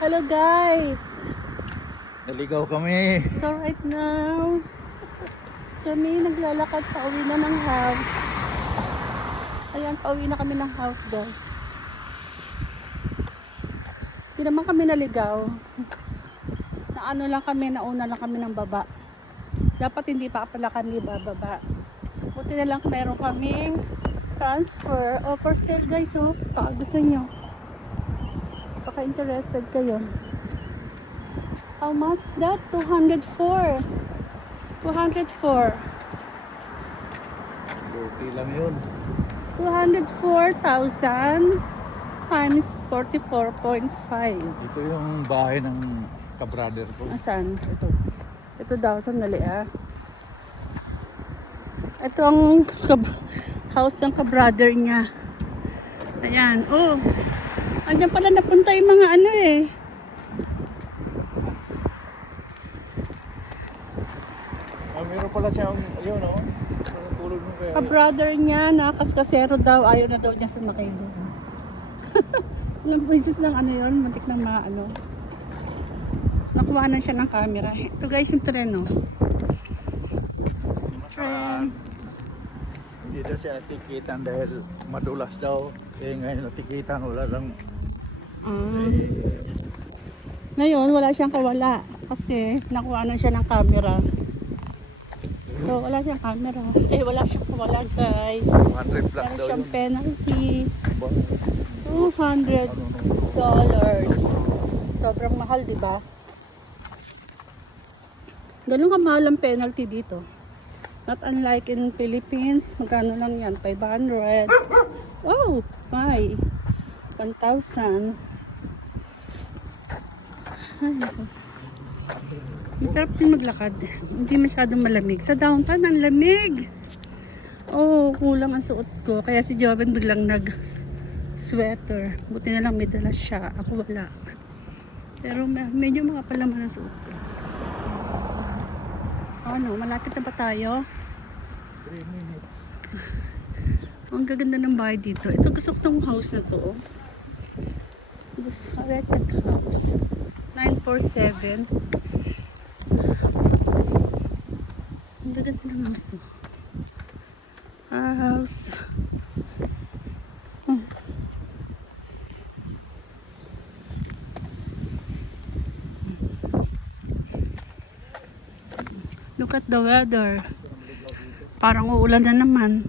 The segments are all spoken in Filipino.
Hello guys! Naligaw kami. So right now, kami naglalakad pauwi na ng house. Ayan, pauwi na kami ng house guys. Hindi naman kami naligaw. Naano lang kami, nauna lang kami ng baba. Dapat hindi pa pala kami bababa. Buti na lang meron kaming transfer. Oh, for sale guys, oh. Baka gusto nyo. Baka interested kayo. How much is that? 204. 204. Buti lang yun. 204,000 times 44.5. Ito yung bahay ng kabrader ko. Asan? Ito daw, sandali ah. Ito ang house ng kabrother niya. Ayan, oh. Andiyan pala napunta yung mga ano eh. Meron pala siyang, ayun o. Tulog mo kaya. Kabrother niya, nakaskasero daw. Ayaw na daw niya sumakay doon. Ilang beses ng ano yun, muntik ng mga ano. Nakuha na siya ng camera. Ito guys, yung tren oh. Tren. Hindi daw siya natikitan dahil madulas daw. Eh ngayon natikitan, wala lang. Ngayon, wala siyang kawala. Kasi nakuha na siya ng camera. So, wala siyang camera. Eh, wala siyang kawala guys. 200 plus Meron daw siyang yun. penalty. Ano, $200. Sobrang mahal, di ba? Ganun kamahal ang penalty dito. Not unlike in Philippines. Magkano lang yan? 500. Oh, my. 1,000. Ay, naku. Masarap din maglakad. Hindi masyadong malamig. Sa downtown, ang lamig. Oh, kulang ang suot ko. Kaya si Joven biglang nag-sweater. Buti na lang may dala siya. Ako wala. Pero medyo makapalaman ang suot ko. Ano, malapit na ba tayo? 3 minutes. Ang gaganda ng bahay dito. Ito gusto ko tong house na to. Erected house. 947. Ang gaganda ng house. House. Look at the weather. Parang uulan na naman.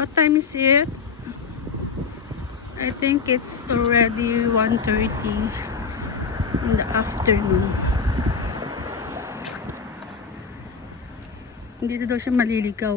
What time is it? I think it's already 1:30 in the afternoon. Hindi daw siya maliligaw.